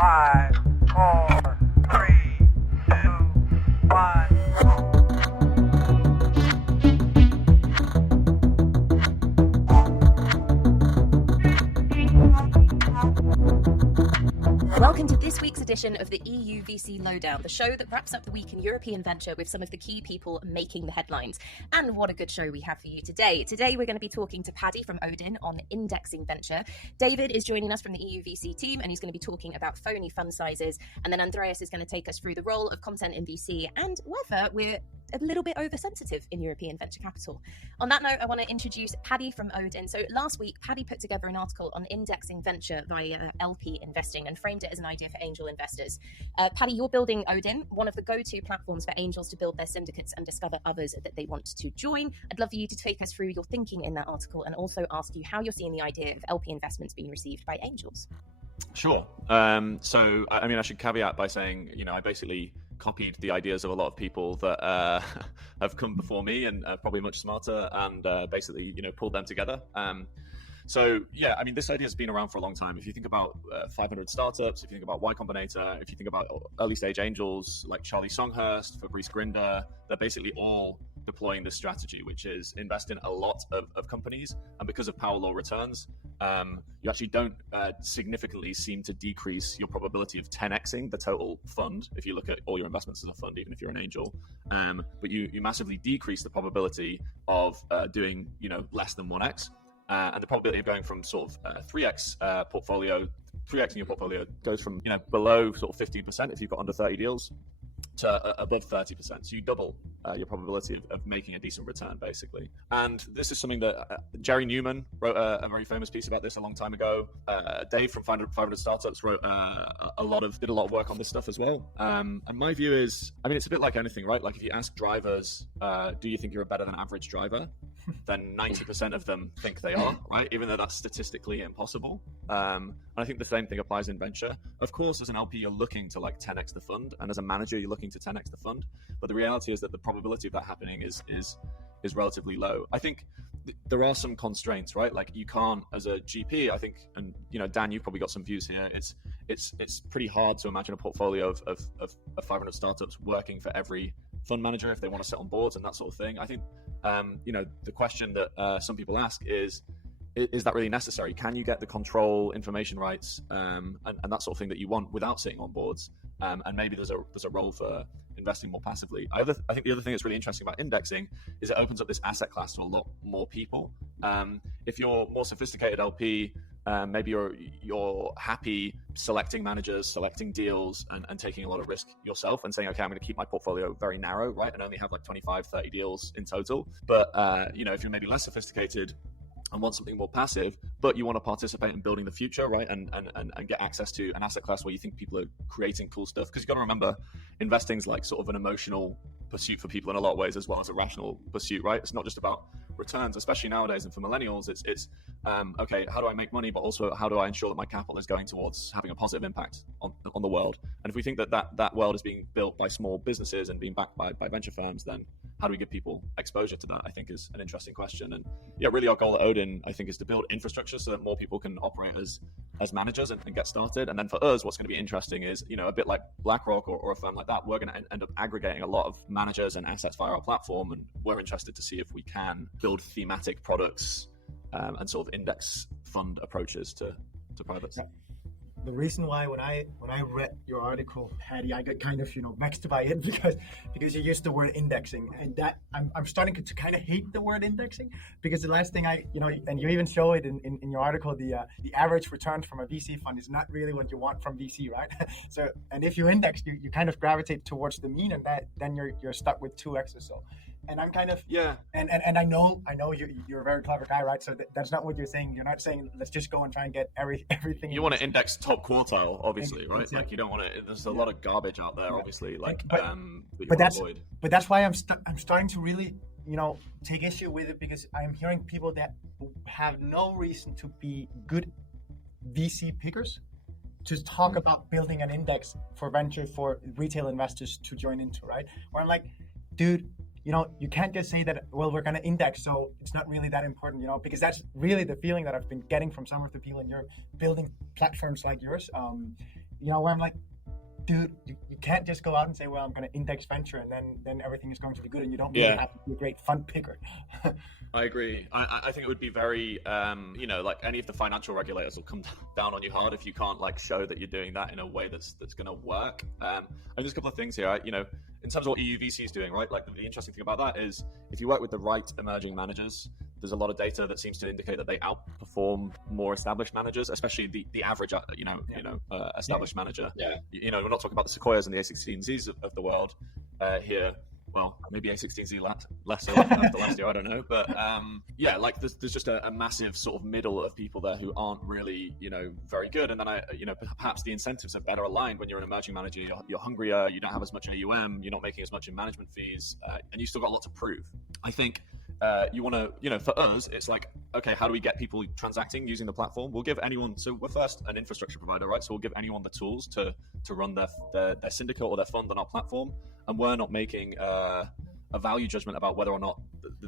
5, 4, 3, 2, 1. Welcome to this week's edition of the EUVC Lowdown, the show that wraps up the week in European venture with some of the key people making the headlines. And what a good show we have for you today. Today we're going to be talking to Paddy from Odin on indexing venture. David is joining us from the EUVC team and he's going to be talking about phony fund sizes. And then Andreas is going to take us through the role of content in VC and whether we're a little bit oversensitive in European venture capital. On that note, I want to introduce Paddy from Odin. So last week, Paddy put together an article on indexing venture via LP investing and framed it as an idea for angel investors. Paddy, you're building Odin, one of the go-to platforms for angels to build their syndicates and discover others that they want to join. I'd love for you to take us through your thinking in that article and also ask you how you're seeing the idea of LP investments being received by angels. Sure. So, I mean, I should caveat by saying, I basically copied the ideas of a lot of people that have come before me and probably much smarter and basically, pulled them together. So, yeah, I mean, this idea has been around for a long time. If you think about 500 startups, if you think about Y Combinator, if you think about early stage angels like Charlie Songhurst, Fabrice Grinder, they're basically all deploying this strategy, which is invest in a lot of companies. And because of power law returns, you actually don't significantly seem to decrease your probability of 10xing the total fund if you look at all your investments as a fund, even if you're an angel. But you massively decrease the probability of doing less than 1x. And the probability of going from sort of 3x portfolio, 3xing your portfolio goes from below sort of 15% if you've got under 30 deals to above 30%. So you double your probability of making a decent return, basically. And this is something that Jerry Newman wrote a very famous piece about this a long time ago. Dave from 500 Startups wrote did a lot of work on this stuff as well. And my view is, I mean, it's a bit like anything, right? Like if you ask drivers, do you think you're a better than average driver? Then 90% of them think they are, right? Even though that's statistically impossible. And I think the same thing applies in venture. Of course, as an LP, you're looking to like 10x the fund, and as a manager, you're looking to 10x the fund. But the reality is that the probability of that happening is relatively low. I think there are some constraints, right? Like you can't, as a GP, I think, and Dan, you've probably got some views here. It's pretty hard to imagine a portfolio of 500 startups working for every fund manager if they want to sit on boards and that sort of thing. I think the question that some people ask is that really necessary? Can you get the control information rights and that sort of thing that you want without sitting on boards? And maybe there's a role for investing more passively. I think the other thing that's really interesting about indexing is it opens up this asset class to a lot more people. If you're more sophisticated LP, maybe you're happy selecting managers, selecting deals, and taking a lot of risk yourself and saying, okay, I'm going to keep my portfolio very narrow, right, and only have like 25, 30 deals in total. But if you're maybe less sophisticated and want something more passive, but you want to participate in building the future, right, and get access to an asset class where you think people are creating cool stuff, because you've got to remember, investing is like sort of an emotional pursuit for people in a lot of ways as well as a rational pursuit, right? It's not just about returns, especially nowadays, and for millennials, it's okay, how do I make money, but also how do I ensure that my capital is going towards having a positive impact on the world? And if we think that world is being built by small businesses and being backed by venture firms, then how do we give people exposure to that, I think, is an interesting question. And yeah, really our goal at Odin, I think, is to build infrastructure so that more people can operate as managers and get started. And then for us, what's going to be interesting is, a bit like BlackRock or a firm like that, we're going to end up aggregating a lot of managers and assets via our platform. And we're interested to see if we can build thematic products and sort of index fund approaches to privates. The reason why when I read your article, Paddy, I got kind of vexed by it because you used the word indexing, and that I'm starting to kind of hate the word indexing, because the last thing and you even show it in your article, the average return from a VC fund is not really what you want from VC, right? So, and if you index, you kind of gravitate towards the mean, and then you're stuck with 2x or so. And I'm kind of and I know you're a very clever guy, right? So that's not what you're saying. You're not saying let's just go and try and get everything. You want to index top quartile, obviously, right? Exactly. Like you don't want to. There's a lot of garbage out there, obviously. Like, but that's why I'm starting to really take issue with it, because I'm hearing people that have no reason to be good VC pickers to talk about building an index for venture for retail investors to join into, right? Where I'm like, dude, you can't just say that, well, we're going to index, so it's not really that important, because that's really the feeling that I've been getting from some of the people in Europe building platforms like yours. where I'm like, dude, you can't just go out and say, well, I'm going to index venture and then everything is going to be good, and you don't really have to be a great fund picker. I agree. I think it would be very, like any of the financial regulators will come down on you hard if you can't like show that you're doing that in a way that's going to work. And there's a couple of things here, in terms of what EUVC is doing, right? Like the interesting thing about that is if you work with the right emerging managers, there's a lot of data that seems to indicate that they outperform more established managers, especially the average, established manager. Yeah. We're not talking about the Sequoias and the A16Zs of the world here. Well, maybe A16Z less so after last year, I don't know. But there's just a massive sort of middle of people there who aren't really, very good. And then perhaps the incentives are better aligned when you're an emerging manager. You're hungrier, you don't have as much AUM, you're not making as much in management fees, and you still got a lot to prove. I think you want to, for us, it's like, okay, how do we get people transacting using the platform? We'll give anyone, so we're first an infrastructure provider, right? So we'll give anyone the tools to run their syndicate or their fund on our platform. And we're not making a value judgment about whether or not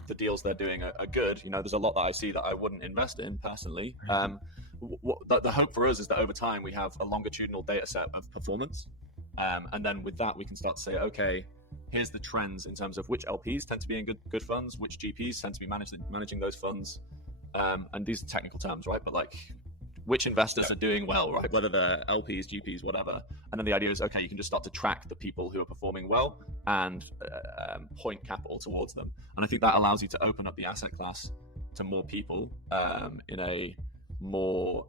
the deals they're doing are good. There's a lot that I see that I wouldn't invest in personally. The hope for us is that over time we have a longitudinal data set of performance. And then with that, we can start to say, okay, here's the trends in terms of which LPs tend to be in good funds, which GPs tend to be managing those funds. And these are technical terms, right? But like, which investors are doing well, right? Whether they're LPs, GPs, whatever. And then the idea is, okay, you can just start to track the people who are performing well and point capital towards them. And I think that allows you to open up the asset class to more people in a more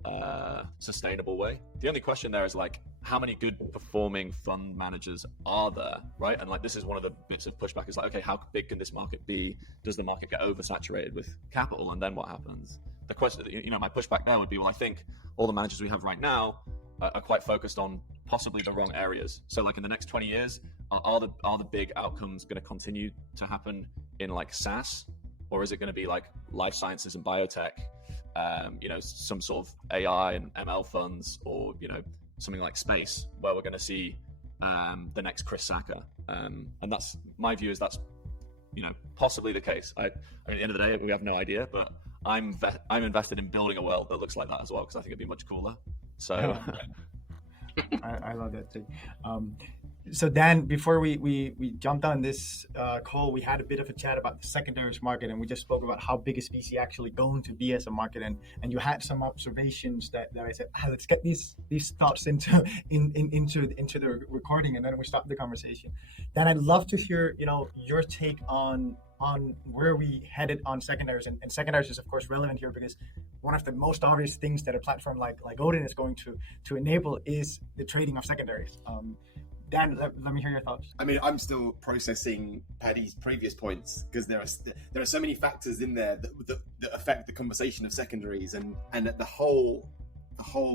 sustainable way. The only question there is like, how many good performing fund managers are there, right? And like, this is one of the bits of pushback is like, okay, how big can this market be? Does the market get oversaturated with capital? And then what happens? The question, my pushback there would be, well, I think all the managers we have right now are quite focused on possibly the wrong areas. So like in the next 20 years, are the big outcomes going to continue to happen in like SaaS, or is it going to be like life sciences and biotech, some sort of AI and ML funds, or, something like space, where we're going to see the next Chris Sacca. And that's my view, is that's, possibly the case. I mean, at the end of the day, we have no idea, but I'm invested in building a world that looks like that as well, because I think it'd be much cooler. So I love that thing. So Dan, before we jumped on this call, we had a bit of a chat about the secondaries market, and we just spoke about how big is VC actually going to be as a market, and you had some observations that I said, let's get these thoughts into the recording, and then we stopped the conversation. Dan, I'd love to hear your take on where we headed on secondaries, and secondaries is of course relevant here because one of the most obvious things that a platform like Odin is going to enable is the trading of secondaries. Dan, let me hear your thoughts. I mean, I'm still processing Paddy's previous points because there are so many factors in there that affect the conversation of secondaries and the whole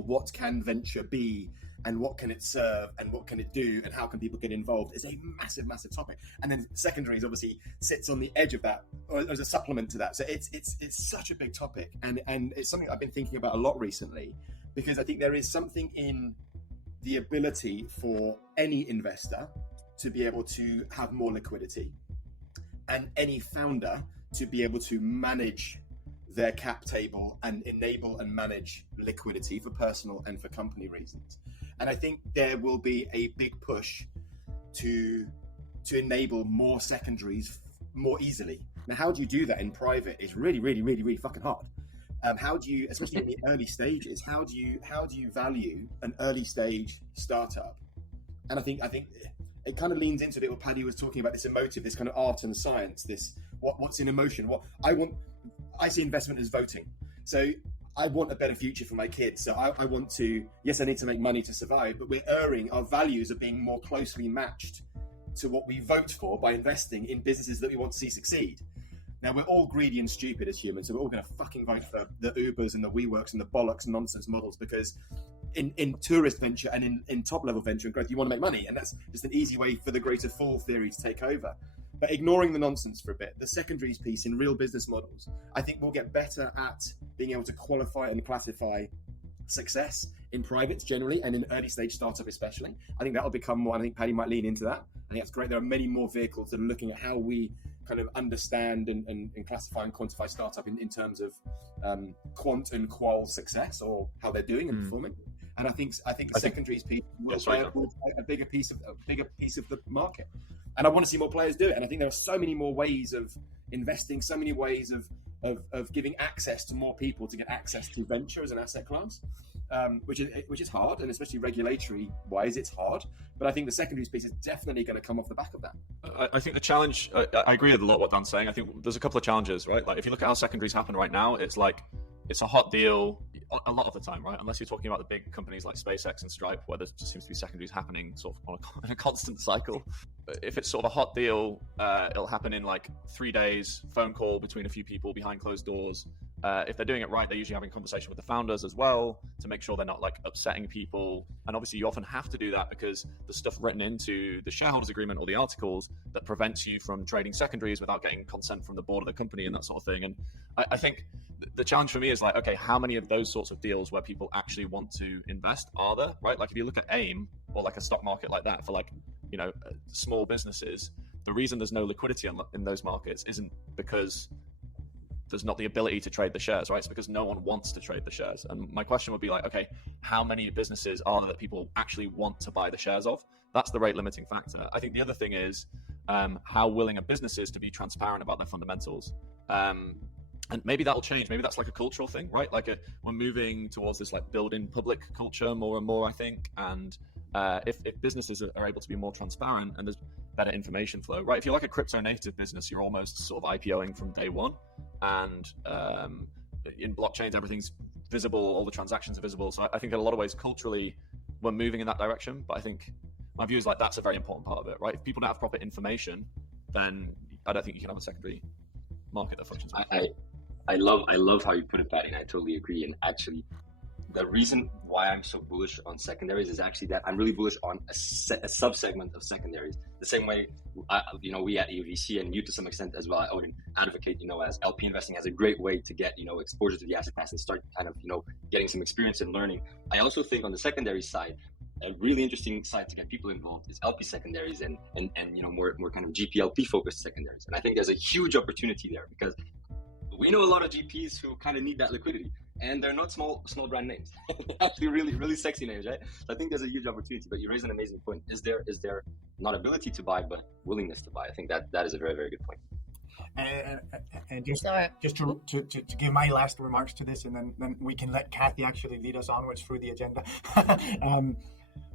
what can venture be and what can it serve and what can it do and how can people get involved is a massive topic. And then secondaries obviously sits on the edge of that, or as a supplement to that. So it's such a big topic, and it's something I've been thinking about a lot recently, because I think there is something in the ability for any investor to be able to have more liquidity, and any founder to be able to manage their cap table and enable and manage liquidity for personal and for company reasons. And I think there will be a big push to enable more secondaries more easily. Now, how do you do that in private is really fucking hard. How do you, especially in the early stages, how do you value an early stage startup? And I think it kind of leans into a bit what Paddy was talking about, this emotive, this kind of art and science, this what's in emotion. I see investment as voting. So I want a better future for my kids. So I want to, yes, I need to make money to survive, but our values are being more closely matched to what we vote for by investing in businesses that we want to see succeed. Now, we're all greedy and stupid as humans, so we're all going to fucking vote for the Ubers and the WeWorks and the bollocks nonsense models, because in tourist venture and in top-level venture and growth, you want to make money, and that's just an easy way for the greater fool theory to take over. But ignoring the nonsense for a bit, the secondaries piece in real business models, I think we'll get better at being able to qualify and classify success in privates generally, and in early stage startup especially. I think that'll become more, I think Paddy might lean into that. I think that's great. There are many more vehicles that are looking at how we kind of understand and classify and quantify startup in terms of quant and qual success, or how they're doing and performing. And I think the secondaries piece will play a bigger piece of the market. And I want to see more players do it. And I think there are so many more ways of investing, so many ways of giving access to more people to get access to venture as an asset class, which is hard, and especially regulatory wise, it's hard. But I think the secondaries piece is definitely going to come off the back of that. I think the challenge, I agree with a lot what Dan's saying. I think there's a couple of challenges, right? Like if you look at how secondaries happen right now, it's like it's a hot deal a lot of the time, right? Unless you're talking about the big companies like SpaceX and Stripe, where there just seems to be secondaries happening sort of on a constant cycle. If it's sort of a hot deal, it'll happen in like 3 days, phone call between a few people behind closed doors. If they're doing it right, they're usually having a conversation with the founders as well to make sure they're not like upsetting people. And obviously you often have to do that because the stuff written into the shareholders agreement or the articles that prevents you from trading secondaries without getting consent from the board of the company and that sort of thing. And I think the challenge for me is like, okay, how many of those sorts of deals where people actually want to invest are there, right? Like if you look at AIM or like a stock market like that for like, you know, small businesses, the reason there's no liquidity in those markets isn't because there's not the ability to trade the shares, right? It's because no one wants to trade the shares. And my question would be like, okay, how many businesses are there that people actually want to buy the shares of? That's the rate limiting factor. I think the other thing is how willing a business is to be transparent about their fundamentals. And maybe that'll change. Maybe that's like a cultural thing, right? Like we're moving towards this like building public culture more and more, I think. And if businesses are able to be more transparent and there's better information flow, right? If you're like a crypto native business, you're almost sort of IPOing from day one. And in blockchains, everything's visible, all the transactions are visible. So I think in a lot of ways, culturally, we're moving in that direction. But I think my view is like that's a very important part of it, right? If people don't have proper information, then I don't think you can have a secondary market that functions. I love how you put it, Patty, and I totally agree. And actually, the reason why I'm so bullish on secondaries is actually that I'm really bullish on a sub-segment of secondaries. The same way, we at EUVC and you to some extent as well, I would advocate, as LP investing as a great way to get, exposure to the asset class and start kind of, getting some experience and learning. I also think on the secondary side, a really interesting side to get people involved is LP secondaries and more kind of GP/LP focused secondaries. And I think there's a huge opportunity there because we know a lot of GPs who kind of need that liquidity, and they're not small brand names. They're actually really, really sexy names, right? So I think there's a huge opportunity, but you raise an amazing point. Is there not ability to buy, but willingness to buy? I think that is a very, very good point. And just to give my last remarks to this, and then we can let Kathy actually lead us onwards through the agenda.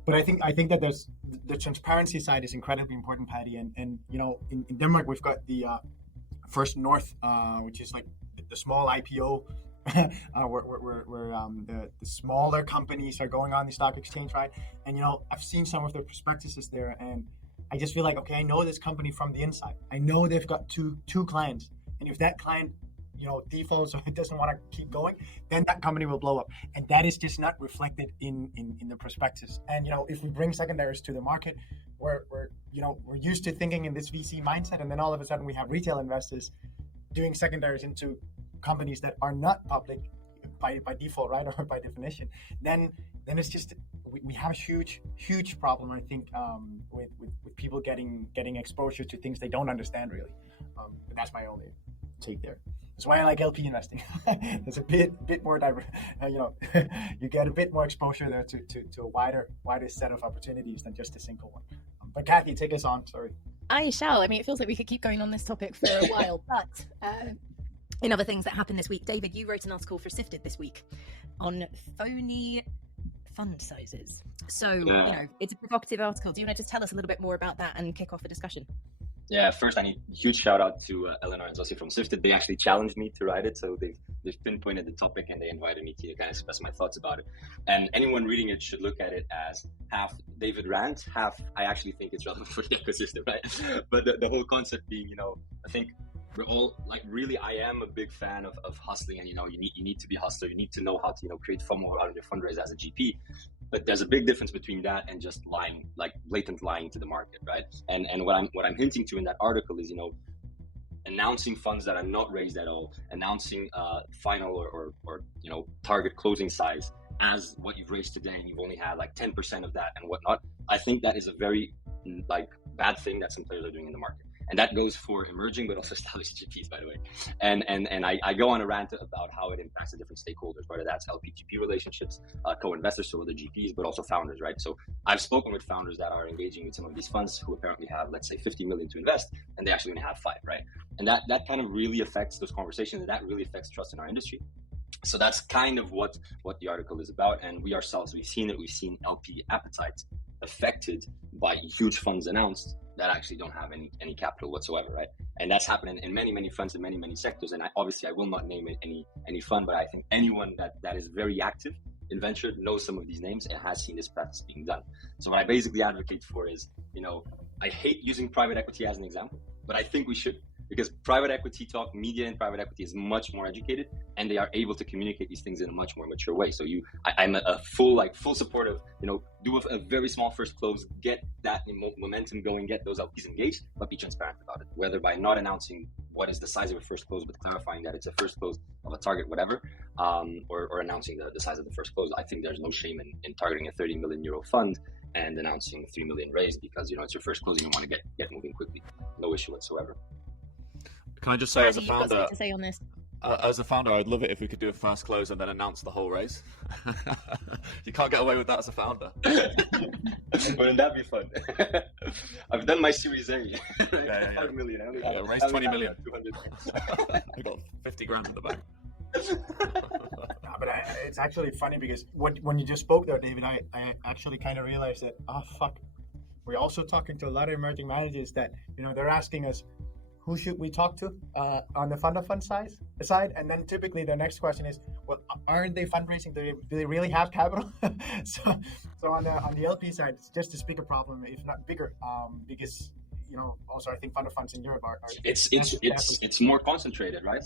But I think that there's the transparency side is incredibly important, Patty. And in Denmark we've got the First North, which is like the small IPO, where the smaller companies are going on the stock exchange, right? And I've seen some of their prospectuses there, and I just feel like, okay, I know this company from the inside. I know they've got two clients, and if that client defaults or doesn't want to keep going, then that company will blow up, and that is just not reflected in the prospectus. And if we bring secondaries to the market, we're used to thinking in this VC mindset, and then all of a sudden we have retail investors doing secondaries into companies that are not public by default, right, or by definition. Then it's just we have a huge problem, I think, with people getting exposure to things they don't understand really. But that's my only take there. That's why I like LP investing. There's a bit more diverse. You get a bit more exposure there to a wider set of opportunities than just a single one. But Kathy, take us on. Sorry. I shall. I mean, it feels like we could keep going on this topic for a while, but in other things that happened this week, David, you wrote an article for Sifted this week on phony fund sizes. So, it's a provocative article. Do you want to just tell us a little bit more about that and kick off a discussion? Yeah, first I need a huge shout out to Eleanor and Zossi from Sifted. They actually challenged me to write it, so they've pinpointed the topic and they invited me to kind of express my thoughts about it. And anyone reading it should look at it as half David rant, half I actually think it's relevant for the ecosystem, right? But the whole concept being, I think we're all like, really, I am a big fan of hustling, and you need to be a hustler. You need to know how to create FOMO out of your fundraise as a GP. But there's a big difference between that and just lying, like blatant lying to the market, right? And what I'm hinting to in that article is, announcing funds that are not raised at all, announcing final or target closing size as what you've raised today, and you've only had like 10% of that and whatnot. I think that is a very bad thing that some players are doing in the market. And that goes for emerging, but also established GPs, by the way. And I go on a rant about how it impacts the different stakeholders, whether that's LP-GP relationships, co-investors, so other GPs, but also founders, right? So I've spoken with founders that are engaging with some of these funds who apparently have, let's say, 50 million to invest, and they actually only have 5, right? And that kind of really affects those conversations, and that really affects trust in our industry. So that's kind of what the article is about. And we ourselves, we've seen LP appetite affected by huge funds announced that actually don't have any capital whatsoever, right? And that's happening in many funds in many sectors. And I will not name any fund, but I think anyone that is very active in venture knows some of these names and has seen this practice being done. So what I basically advocate for is, I hate using private equity as an example, but I think we should, because private equity talk, media in private equity is much more educated, and they are able to communicate these things in a much more mature way. So I'm a full support of, do a very small first close, get that momentum going, get those LPs engaged, but be transparent about it, whether by not announcing what is the size of a first close, but clarifying that it's a first close of a target, whatever, or announcing the size of the first close. I think there's no shame in targeting a 30 million euro fund and announcing 3 million raised, because, it's your first close and you want to get moving quickly. No issue whatsoever. Can I just say, as a You've got founder, something to say on this? I'd love it if we could do a fast close and then announce the whole raise. You can't get away with that as a founder. Wouldn't that be fun? I've done my Series A. Yeah. 5 million. Raise 20 million. I got 50 grand in the bank. But it's actually funny because when you just spoke there, David, I actually kind of realized that, we're also talking to a lot of emerging managers that, they're asking us, who should we talk to on the fund of fund side? And then typically the next question is, well, aren't they fundraising? Do they really have capital? so on the LP side, it's just as big a problem, if not bigger, because also I think fund of funds in Europe are it's more concentrated, right?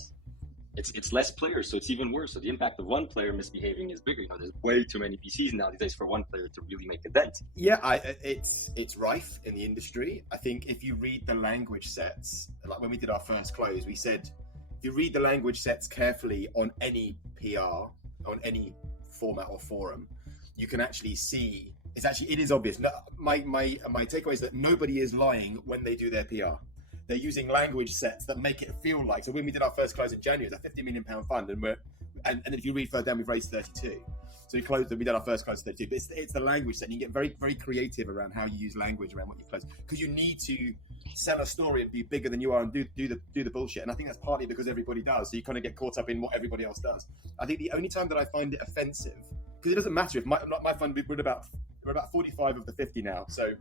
It's less players, so it's even worse. So the impact of one player misbehaving is bigger. There's way too many VCs nowadays for one player to really make a dent. Yeah, it's rife in the industry. I think if you read the language sets, like when we did our first close, we said, if you read the language sets carefully on any PR, on any format or forum, you can actually see, it is obvious. My takeaway is that nobody is lying when they do their PR. They're using language sets that make it feel like. So when we did our first close in January, it's a £50 million fund, and if you read further down, we've raised 32. So we did our first close 32. But it's the language set. And you get very, very creative around how you use language around what you close, because you need to sell a story and be bigger than you are and do the bullshit. And I think that's partly because everybody does. So you kind of get caught up in what everybody else does. I think the only time that I find it offensive, because it doesn't matter if my fund, we're about 45 of the 50 now. So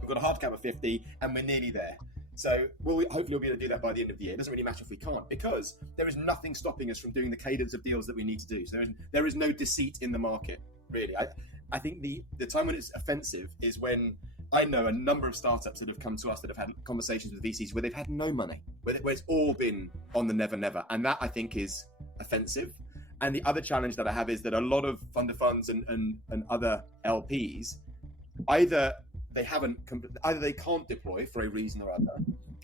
we've got a hard cap of 50, and we're nearly there. So hopefully we'll be able to do that by the end of the year. It doesn't really matter if we can't, because there is nothing stopping us from doing the cadence of deals that we need to do. So there is no deceit in the market, really. I think the time when it's offensive is when I know a number of startups that have come to us that have had conversations with VCs where they've had no money, where it's all been on the never. And that, I think, is offensive. And the other challenge that I have is that a lot of fund of funds and other LPs, either they can't deploy for a reason or other,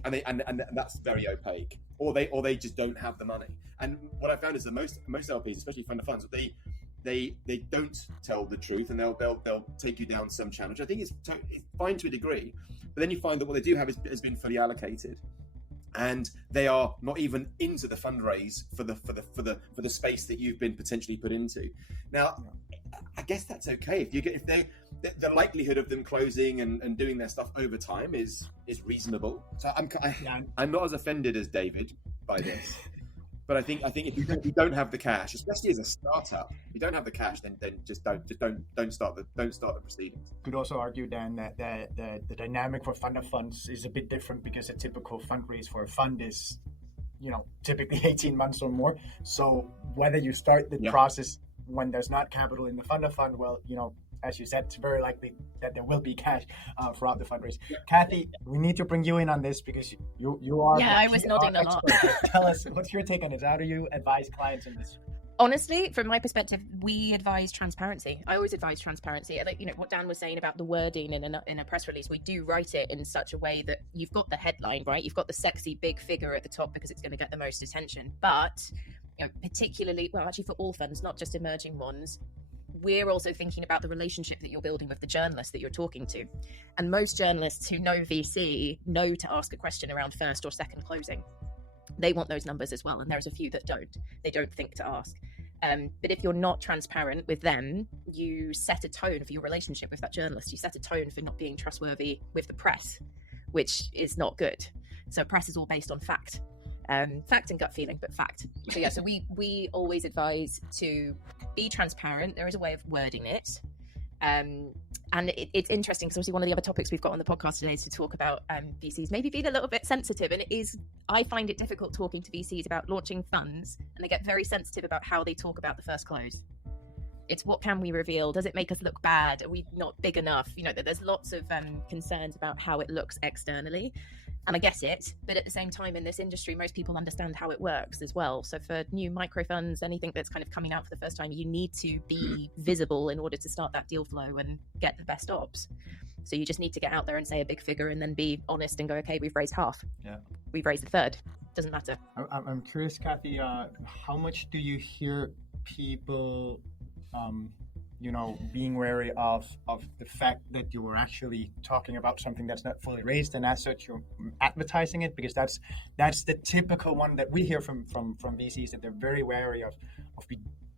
and that's very opaque, or they just don't have the money. And what I found is that most LPs, especially fund of funds, they don't tell the truth, and they'll take you down some channel, which I think is fine to a degree. But then you find that what they do have has been fully allocated, and they are not even into the fundraise for the space that you've been potentially put into. Now, I guess that's okay if the likelihood of them closing and doing their stuff over time is reasonable. So I'm not as offended as David by this, but I think if you don't have the cash, especially as a startup, if you don't have the cash, then just don't start the proceedings. Could also argue then that the dynamic for fund of funds is a bit different, because a typical fundraise for a fund is, typically 18 months or more. So whether you start the process when there's not capital in the fund of fund, well, as you said, it's very likely that there will be cash throughout the fundraise. Kathy, we need to bring you in on this, because you are. Yeah, I was nodding a lot. Tell us, what's your take on this? How do you advise clients in this? Honestly, from my perspective, we advise transparency. I always advise transparency. Like, what Dan was saying about the wording in a press release, we do write it in such a way that you've got the headline, right? You've got the sexy big figure at the top because it's going to get the most attention. But particularly, well, actually for all funds, not just emerging ones, we're also thinking about the relationship that you're building with the journalist that you're talking to. And most journalists who know VC know to ask a question around first or second closing. They want those numbers as well. And there's a few that don't. They don't think to ask. But if you're not transparent with them, you set a tone for your relationship with that journalist. You set a tone for not being trustworthy with the press, which is not good. So press is all based on fact. Fact and gut feeling, but fact. So yeah, so we always advise to be transparent. There is a way of wording it. And it's interesting because obviously one of the other topics we've got on the podcast today is to talk about VCs maybe being a little bit sensitive. And I find it difficult talking to VCs about launching funds, and they get very sensitive about how they talk about the first close. It's what can we reveal? Does it make us look bad? Are we not big enough? You know, there's lots of concerns about how it looks externally. And I get it, but at the same time in this industry, most people understand how it works as well. So for new micro funds, anything that's kind of coming out for the first time, you need to be visible in order to start that deal flow and get the best ops. So you just need to get out there and say a big figure and then be honest and go, okay, we've raised half. Yeah. We've raised a third. Doesn't matter. I'm curious, Kathy, how much do you hear people being wary of the fact that you were actually talking about something that's not fully raised, and as such you're advertising it? Because that's the typical one that we hear from VCs, that they're very wary of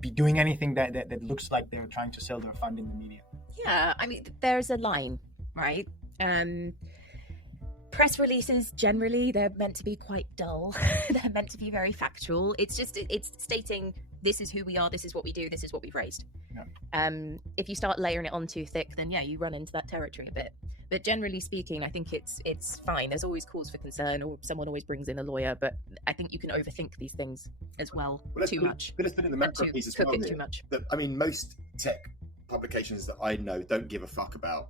be doing anything that looks like they're trying to sell their fund in the media. Yeah, I mean, there's a line, right? Press releases, generally, they're meant to be quite dull. They're meant to be very factual. It's stating, this is who we are, this is what we do, this is what we've raised. Yeah. If you start layering it on too thick, then yeah, you run into that territory a bit. But generally speaking, I think it's fine. There's always cause for concern, or someone always brings in a lawyer, but I think you can overthink these things as well too much. But let's put in the macro piece as well. Too much. I mean, most tech publications that I know don't give a fuck about,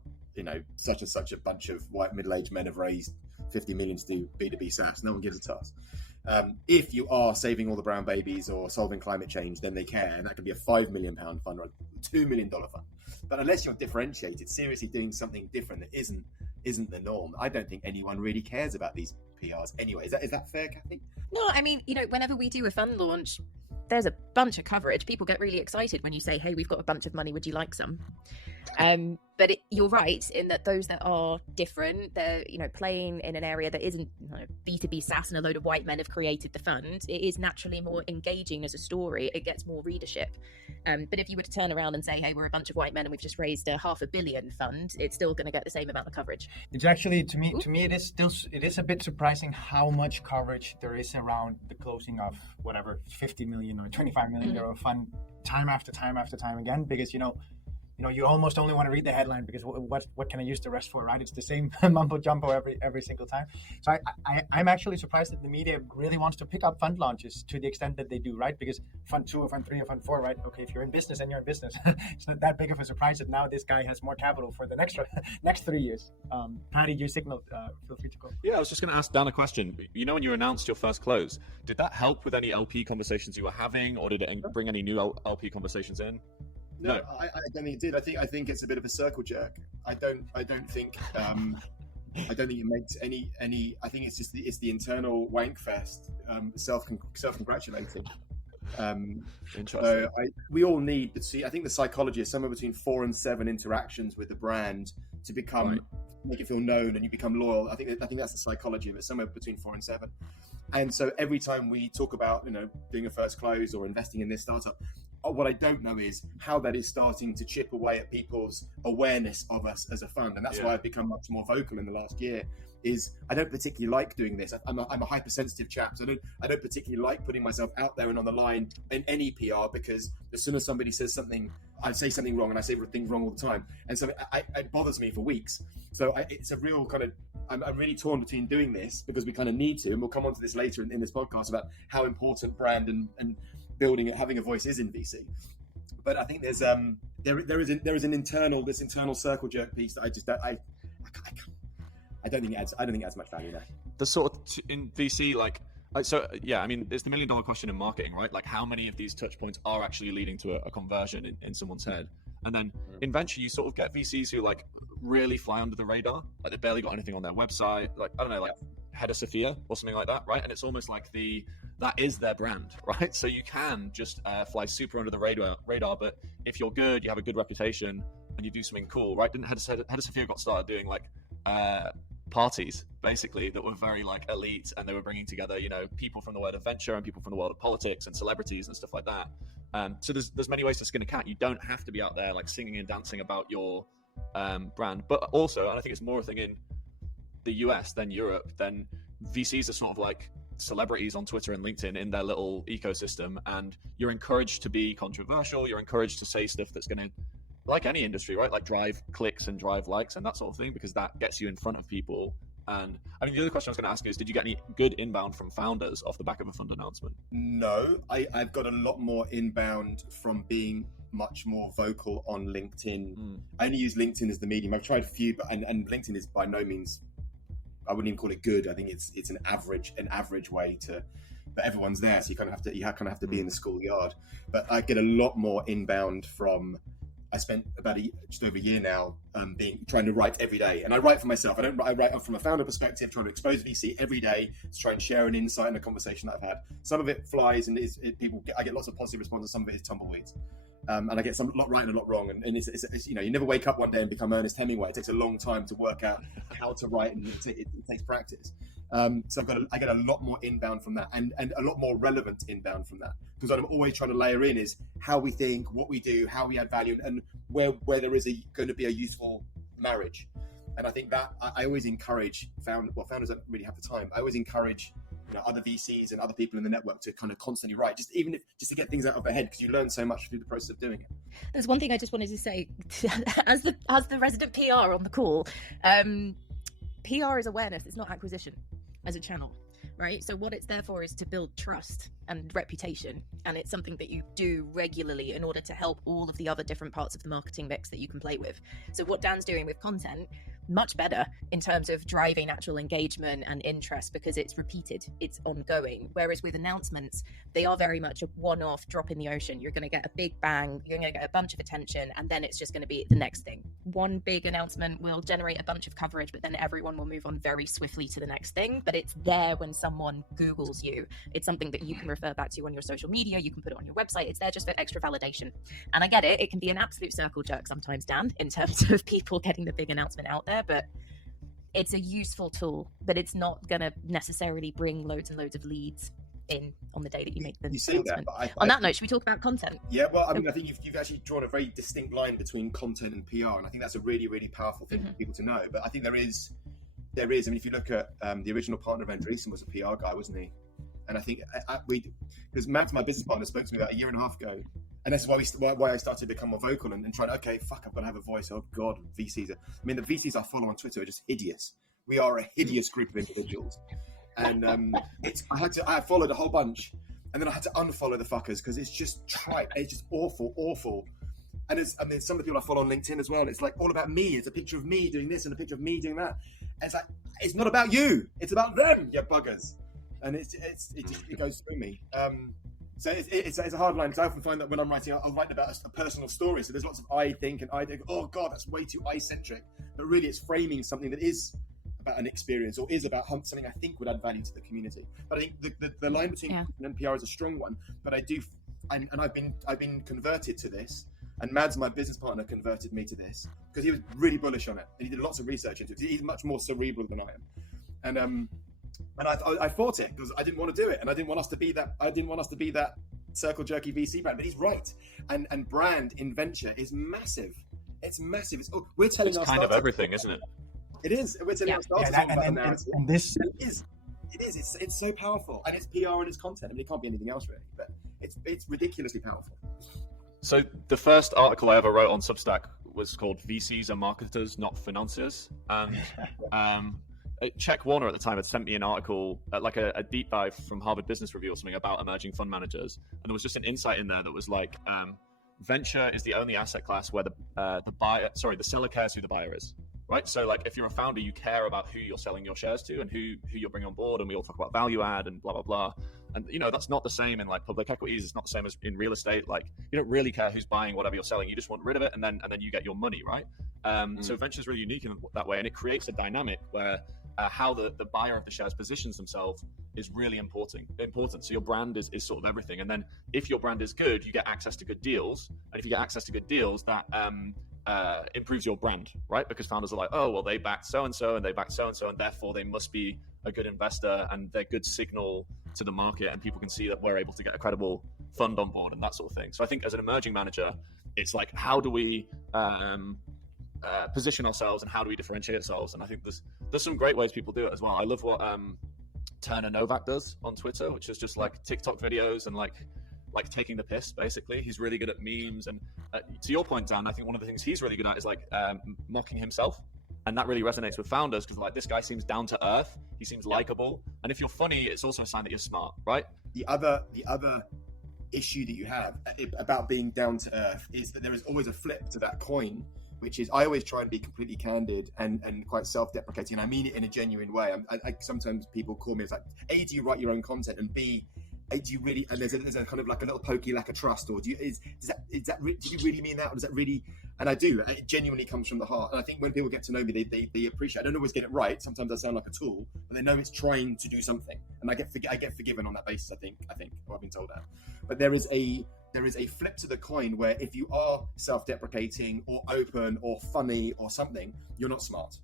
such and such a bunch of white middle-aged men have raised 50 million to do B2B SaaS. No one gives a toss. If you are saving all the brown babies or solving climate change, then they care, and that could be a £5 million fund or a $2 million fund. But unless you're differentiated, seriously doing something different that isn't the norm, I don't think anyone really cares about these PRs anyway. Is that fair, Kathy? No, I mean, whenever we do a fund launch, there's a bunch of coverage. People get really excited when you say, hey, we've got a bunch of money, would you like some? But you're right in that those that are different, they're playing in an area that isn't B2B SaaS and a load of white men have created the fund. It is naturally more engaging as a story. It gets more readership. But if you were to turn around and say, hey, we're a bunch of white men and we've just raised a $500 million fund, it's still going to get the same amount of coverage. It's actually, to me, it is a bit surprising how much coverage there is around the closing of whatever 50 million or 25 million euro fund time after time after time again, because you almost only want to read the headline, because what can I use the rest for, right? It's the same mumbo jumbo every single time. So I'm actually surprised that the media really wants to pick up fund launches to the extent that they do, right? Because fund 2 or fund 3 or fund 4, right? Okay, if you're in business, then you're in business. It's not that big of a surprise that now this guy has more capital for the next 3 years. Paddy, you signaled. Feel free to go. Yeah, I was just going to ask Dan a question. When you announced your first close, did that help with any LP conversations you were having, or did it bring any new LP conversations in? No, I don't think it did. I think it's a bit of a circle jerk. I don't think it makes any. I think it's just the internal wank fest, self-congratulating. Interesting. So we all need to see. I think the psychology is somewhere between 4 and 7 interactions with the brand to become make it feel known, and you become loyal. I think that's the psychology of it. Somewhere between 4 and 7. And so every time we talk about doing a first close or investing in this startup, what I don't know is how that is starting to chip away at people's awareness of us as a fund. And that's why I've become much more vocal in the last year. Is I don't particularly like doing this. I'm a hypersensitive chap, so I don't particularly like putting myself out there and on the line in any PR, because as soon as somebody says something, I say something wrong, and I say things wrong all the time, and so it bothers me for weeks. So it's a real kind of I'm really torn between doing this because we kind of need to, and we'll come on to this later in this podcast about how important brand and building it, having a voice is in VC. But I think there's there is an internal circle jerk piece that I don't think it adds much value there. The sort of in VC, it's the $1 million question in marketing, right? Like, how many of these touch points are actually leading to a conversion in someone's head? And then in venture, you sort of get VCs who really fly under the radar. Like, they barely got anything on their website. head of Sophia or something like that, right? And it's almost like that is their brand, right? So you can just fly super under the radar, but if you're good, you have a good reputation, and you do something cool, right? Didn't head of Sophia got started doing like parties basically that were very like elite, and they were bringing together, you know, people from the world of venture and people from the world of politics and celebrities and stuff like that. So there's many ways to skin a cat. You don't have to be out there like singing and dancing about your brand, but also, and I think it's more a thing in the US than Europe, then VCs are sort of like celebrities on Twitter and LinkedIn in their little ecosystem, and you're encouraged to be controversial. You're encouraged to say stuff that's going to, like any industry, right, like drive clicks and drive likes and that sort of thing, because that gets you in front of people. And I mean, the other question I was going to ask is, did you get any good inbound from founders off the back of a fund announcement? No, I've got a lot more inbound from being much more vocal on LinkedIn. I only use LinkedIn as the medium. I've tried a few, but and LinkedIn is by no means, I wouldn't even call it good. I think it's an average way to, but everyone's there, so you kind of have to be in the schoolyard. But I get a lot more inbound from. I spent about just over a year now trying to write every day, and I write for myself. I write from a founder perspective, trying to expose VC every day to try and share an insight and a conversation that I've had. Some of it flies, and I get lots of positive responses. Some of it is tumbleweeds, and I get a lot right and a lot wrong. And it's you know, you never wake up one day and become Ernest Hemingway. It takes a long time to work out how to write, and it takes practice. So I get a lot more inbound from that, and a lot more relevant inbound from that, because what I'm always trying to layer in is how we think, what we do, how we add value, and where there is going to be a useful marriage. And I think that I always encourage founders don't really have the time. I always encourage, you know, other VCs and other people in the network to kind of constantly write, just to get things out of their head, because you learn so much through the process of doing it. There's one thing I just wanted to say as the resident PR on the call. PR is awareness, it's not acquisition as a channel, right? So what it's there for is to build trust and reputation, and it's something that you do regularly in order to help all of the other different parts of the marketing mix that you can play with. So what Dan's doing with content, much better in terms of driving actual engagement and interest, because it's repeated, it's ongoing. Whereas with announcements, they are very much a one-off drop in the ocean. You're going to get a big bang, you're going to get a bunch of attention, and then it's just going to be the next thing. One big announcement will generate a bunch of coverage, but then everyone will move on very swiftly to the next thing. But it's there when someone Googles you. It's something that you can refer back to on your social media, you can put it on your website. It's there just for extra validation. And I get it, it can be an absolute circle jerk sometimes, Dan, in terms of people getting the big announcement out there, but it's a useful tool, but it's not going to necessarily bring loads and loads of leads in on the day that you make the announcement. On that note, should we talk about content? Yeah, well, I mean, I think you've actually drawn a very distinct line between content and PR, and I think that's a really, really powerful thing for people to know. But I think there is. I mean, if you look at the original partner of Andreessen was a PR guy, wasn't he? And I think because Matt, my business partner, spoke to me about a year and a half ago, and that's why I started to become more vocal and trying. Okay, fuck, I've got to have a voice. Oh God, VCs. I mean, the VCs I follow on Twitter are just hideous. We are a hideous group of individuals, and I followed a whole bunch, and then I had to unfollow the fuckers because it's just trite. It's just awful. And then some of the people I follow on LinkedIn as well. It's like all about me. It's a picture of me doing this and a picture of me doing that. And it's like, it's not about you. It's about them, you buggers. And it goes through me. So it's a hard line, because I often find that when I'm writing, I'll write about a personal story. So there's lots of I think, oh God, that's way too I-centric. But really it's framing something that is about an experience, or is about something I think would add value to the community. But I think the line between content and PR is a strong one. But I do, and I've been converted to this. And Mads, my business partner, converted me to this because he was really bullish on it, and he did lots of research into it. He's much more cerebral than I am, and I fought it because I didn't want to do it, and I didn't want us to be that. I didn't want us to be that circle jerky VC brand. But he's right, and brand in venture is massive. It's massive. We're telling our kind of everything, isn't it? It is. We're telling our startups about the narrative. And this is. It is. It's so powerful, and it's PR and it's content. I mean, it can't be anything else really, but it's ridiculously powerful. So the first article I ever wrote on Substack was called "VCs are marketers, not financiers," and Czech Warner at the time had sent me an article, like a deep dive from Harvard Business Review or something about emerging fund managers, and there was just an insight in there that was like, venture is the only asset class where the seller cares who the buyer is. Right, so like if you're a founder, you care about who you're selling your shares to and who you're bringing on board, and we all talk about value add and blah blah blah. And you know, that's not the same in like public equities. It's not the same as in real estate. Like you don't really care who's buying whatever you're selling. You just want rid of it, and then you get your money, right? So venture is really unique in that way, and it creates a dynamic where how the buyer of the shares positions themselves is really important. So your brand is sort of everything. And then if your brand is good, you get access to good deals. And if you get access to good deals, that improves your brand, right? Because founders are like, oh, well, they backed so-and-so and they backed so-and-so, and therefore they must be a good investor and they're good signal to the market, and people can see that we're able to get a credible fund on board and that sort of thing. So I think as an emerging manager, it's like, how do we position ourselves and how do we differentiate ourselves? And I think there's some great ways people do it as well. I love what Turner Novak does on Twitter, which is just like TikTok videos and like taking the piss, basically. He's really good at memes, and to your point, Dan, I think one of the things he's really good at is like mocking himself, and that really resonates with founders because like, this guy seems down to earth, he seems likable, and if you're funny, it's also a sign that you're smart, right? The other issue that you have about being down to earth is that there is always a flip to that coin, which is, I always try and be completely candid and quite self-deprecating, and I mean it in a genuine way. I sometimes people call me, it's like, A, do you write your own content, and B, do you really, and there's a kind of like a little pokey lack of trust, or do you really mean that, or does that really? And I do. It genuinely comes from the heart. And I think when people get to know me, they appreciate. I don't always get it right. Sometimes I sound like a tool, but they know it's trying to do something, and I get forgiven on that basis. I think, or I've been told that. But there is a flip to the coin where if you are self-deprecating or open or funny or something, you're not smart.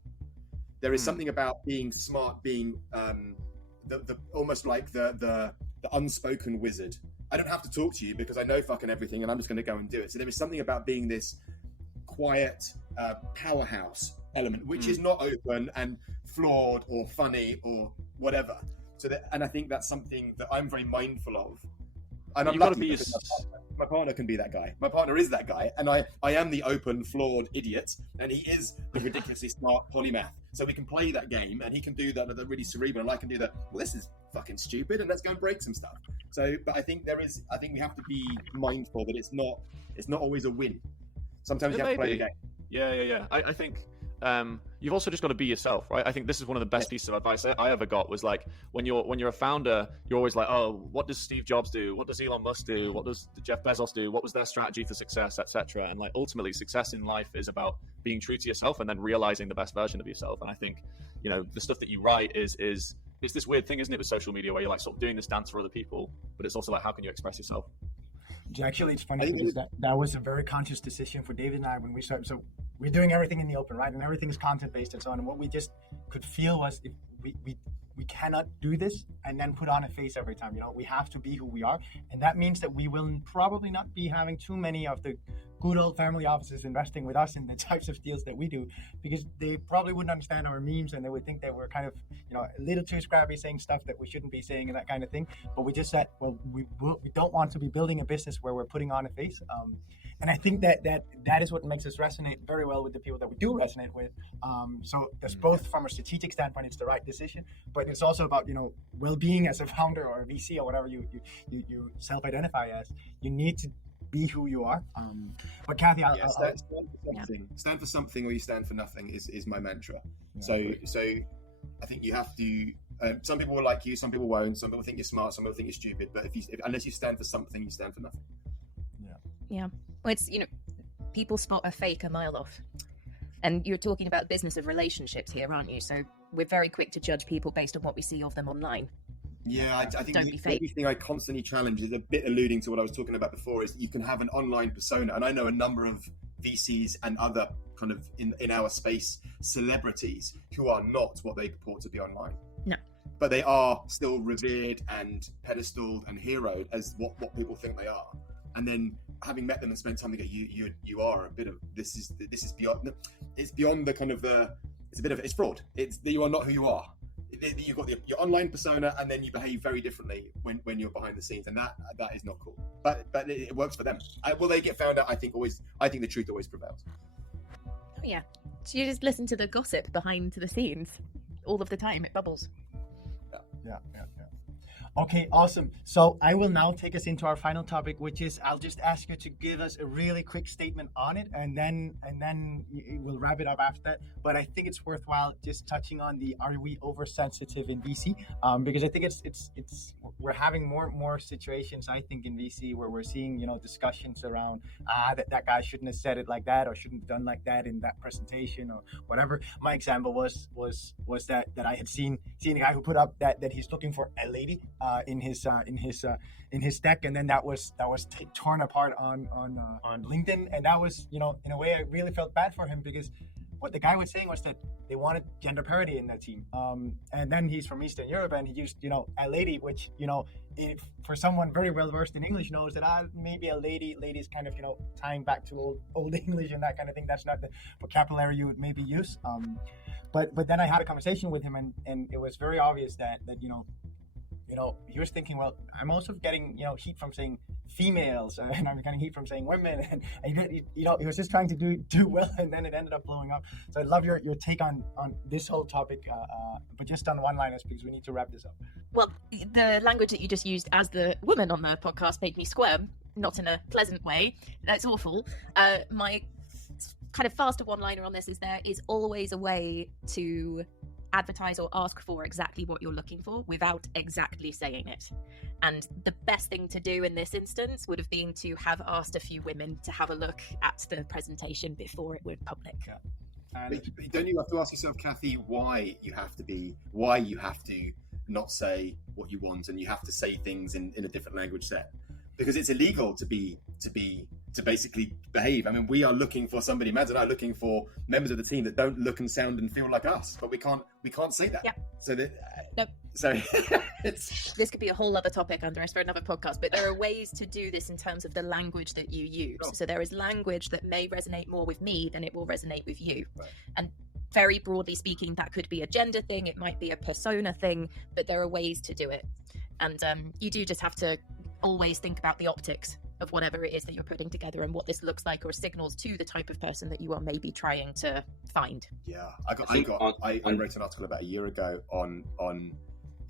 There is something about being smart, being the almost like the unspoken wizard. I don't have to talk to you because I know fucking everything, and I'm just going to go and do it. So there is something about being this quiet powerhouse element, which is not open and flawed or funny or whatever. And I think that's something that I'm very mindful of. And I'm lucky because my partner can be that guy. My partner is that guy, and I am the open, flawed idiot, and he is the ridiculously smart polymath. So we can play that game, and he can do that really cerebral, and I can do that. Well, this is fucking stupid, and let's go and break some stuff. So, but I think we have to be mindful that it's not always a win. Sometimes you have to play the game. Yeah. I think you've also just got to be yourself, right? I think this is one of the best pieces of advice I ever got, was like, when you're a founder, you're always like, oh, what does Steve Jobs do? What does Elon Musk do? What does Jeff Bezos do? What was their strategy for success, etc.? And like, ultimately, success in life is about being true to yourself and then realizing the best version of yourself. And I think, the stuff that you write is it's this weird thing, isn't it, with social media, where you're like sort of doing this dance for other people, but it's also like, how can you express yourself? Actually, it's funny because that was a very conscious decision for David and I when we started. So we're doing everything in the open, right? And everything is content-based and so on. And what we just could feel was, if we cannot do this and then put on a face every time. We have to be who we are. And that means that we will probably not be having too many of the good old family offices investing with us in the types of deals that we do, because they probably wouldn't understand our memes, and they would think that we're kind of, a little too scrappy, saying stuff that we shouldn't be saying and that kind of thing. But we just said, well, we don't want to be building a business where we're putting on a face. And I think that is what makes us resonate very well with the people that we do resonate with. So that's both from a strategic standpoint, it's the right decision, but it's also about, well-being as a founder or a VC or whatever you self-identify as. You need to be who you are. But Kathy, stand for something, or you stand for nothing is my mantra. Yeah, so I think you have to. Some people will like you, some people won't. Some people think you're smart, some people think you're stupid. But unless you stand for something, you stand for nothing. Yeah. Well, it's people spot a fake a mile off, and you're talking about business of relationships here, aren't you? So we're very quick to judge people based on what we see of them online. Yeah, I think the thing I constantly challenge is a bit alluding to what I was talking about before, is that you can have an online persona. And I know a number of VCs and other kind of in our space celebrities who are not what they purport to be online. No. But they are still revered and pedestaled and heroed as what people think they are. And then having met them and spent time together, you are a bit of, this is beyond, it's beyond the kind of it's fraud. You are not who you are. You've got your online persona, and then you behave very differently when you're behind the scenes, and that is not cool. But it works for them. Will they get found out? I think the truth always prevails. Oh, yeah. So you just listen to the gossip behind the scenes all of the time. It bubbles. Yeah. Okay, awesome. So I will now take us into our final topic, which is I'll just ask you to give us a really quick statement on it, and then we'll wrap it up after that. But I think it's worthwhile just touching on the are we oversensitive in VC? Because I think it's we're having more situations, I think, in VC where we're seeing discussions around that guy shouldn't have said it like that or shouldn't have done like that in that presentation or whatever. My example was that I had seen a guy who put up that he's looking for a lady in his deck, and then that was torn apart on LinkedIn, and that was in a way I really felt bad for him, because what the guy was saying was that they wanted gender parity in that team, and then he's from Eastern Europe and he used a lady, which if for someone very well versed in English knows that maybe a lady is kind of tying back to old English and that kind of thing. That's not the vocabulary you would maybe use. But then I had a conversation with him, and it was very obvious that he was thinking, well, I'm also getting heat from saying females, and I'm getting heat from saying women, and he was just trying to do well, and then it ended up blowing up. So I'd love your take on this whole topic, but just on one-liners, because we need to wrap this up. Well, the language that you just used as the woman on the podcast made me squirm, not in a pleasant way. That's awful. My kind of faster one-liner on this is there is always a way to advertise or ask for exactly what you're looking for without exactly saying it. And the best thing to do in this instance would have been to have asked a few women to have a look at the presentation before it went public. But don't you have to ask yourself, Kathy, why you have to not say what you want, and you have to say things in a different language set? Because it's illegal to basically behave. I mean, we are looking for somebody, Mads and I are looking for members of the team that don't look and sound and feel like us, but we can't say that. Yeah. So that Nope. So this could be a whole other topic, Andres, for another podcast, but there are ways to do this in terms of the language that you use. Sure. So there is language that may resonate more with me than it will resonate with you. Right. And very broadly speaking, that could be a gender thing, it might be a persona thing, but there are ways to do it. And you do just have to always think about the optics of whatever it is that you're putting together and what this looks like or signals to the type of person that you are maybe trying to find. Yeah, I wrote an article about a year ago on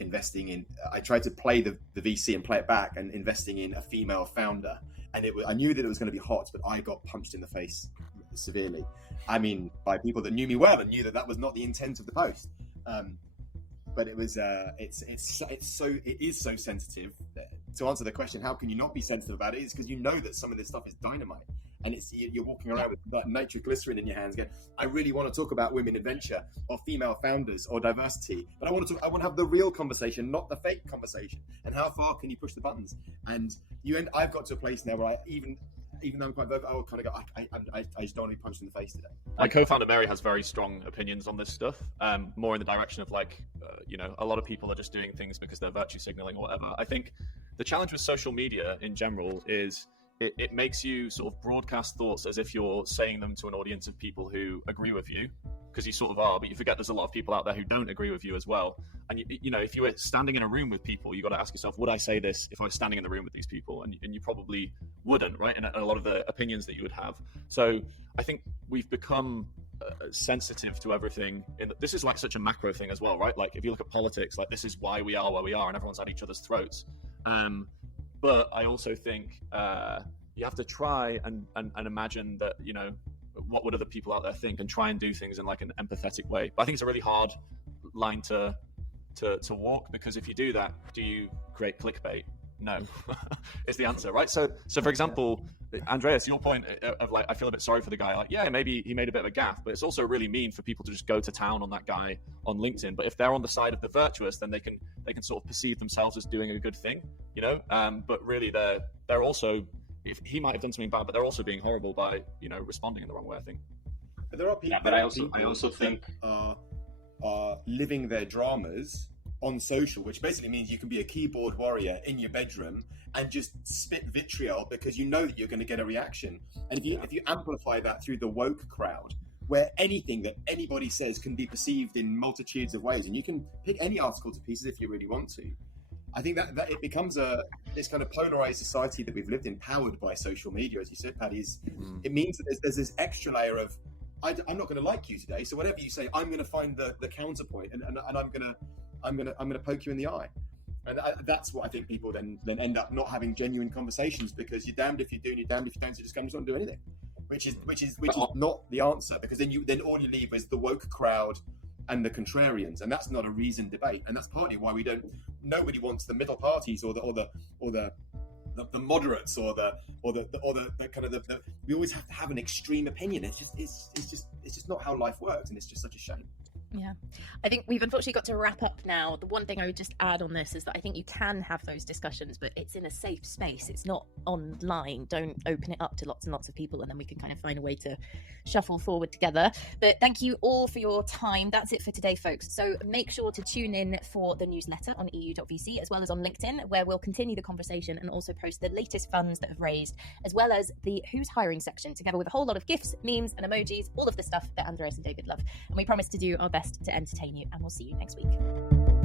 investing in. I tried to play the VC and play it back, and investing in a female founder, and I knew that it was going to be hot, but I got punched in the face severely. I mean, by people that knew me well and knew that was not the intent of the post. But it was it is so sensitive. To answer the question, how can you not be sensitive about it? Is because you know that some of this stuff is dynamite, and you're walking around with that nitroglycerin in your hands, going, I really want to talk about women in venture or female founders or diversity, but I want to have the real conversation, not the fake conversation. And how far can you push the buttons? And I've got to a place now where even though I'm quite vocal, I will kind of go, I just don't want to be punched in the face today. My co-founder Mary has very strong opinions on this stuff, more in the direction of a lot of people are just doing things because they're virtue signaling or whatever. I think the challenge with social media in general is it makes you sort of broadcast thoughts as if you're saying them to an audience of people who agree with you, because you sort of are, but you forget there's a lot of people out there who don't agree with you as well. And if you were standing in a room with people, you got to ask yourself, would I say this if I was standing in the room with these people? And you probably wouldn't, right? And a lot of the opinions that you would have. So I think we've become sensitive to everything. This is like such a macro thing as well, right? Like if you look at politics, like this is why we are where we are, and everyone's at each other's throats. But I also think you have to try and imagine that, what would other people out there think, and try and do things in like an empathetic way. But I think it's a really hard line to walk, because if you do that, do you create clickbait? No, is the answer, right? So for example, Andreas, your point of like, I feel a bit sorry for the guy. Like, yeah, maybe he made a bit of a gaffe, but it's also really mean for people to just go to town on that guy on LinkedIn. But if they're on the side of the virtuous, then they can sort of perceive themselves as doing a good thing, But really, they're also, if he might have done something bad, but they're also being horrible by responding in the wrong way, I think. But there are people. Yeah, but I also think are living their dramas on social, which basically means you can be a keyboard warrior in your bedroom and just spit vitriol because you know that you're going to get a reaction. And if you amplify that through the woke crowd, where anything that anybody says can be perceived in multitudes of ways, and you can pick any article to pieces if you really want to, I think that it becomes this kind of polarized society that we've lived in, powered by social media, as you said, Paddy. It means that there's this extra layer of, I'm not going to like you today, so whatever you say, I'm going to find the counterpoint, and I'm going to poke you in the eye. And that's what I think people then end up not having genuine conversations, because you're damned if you do and you're damned if you don't, so just don't do anything, which is not the answer, because then all you leave is the woke crowd and the contrarians, and that's not a reasoned debate. And that's partly why nobody wants the middle parties or the moderates or the kind of the we always have to have an extreme opinion. It's just not how life works, and it's just such a shame. Yeah, I think we've unfortunately got to wrap up now. The one thing I would just add on this is that I think you can have those discussions, but it's in a safe space. It's not online. Don't open it up to lots and lots of people, and then we can kind of find a way to shuffle forward together. But thank you all for your time. That's it for today, folks. So make sure to tune in for the newsletter on EU.vc, as well as on LinkedIn, where we'll continue the conversation and also post the latest funds that have raised, as well as the Who's Hiring section, together with a whole lot of GIFs, memes, and emojis, all of the stuff that Andreas and David love. And we promise to do our best to entertain you, and we'll see you next week.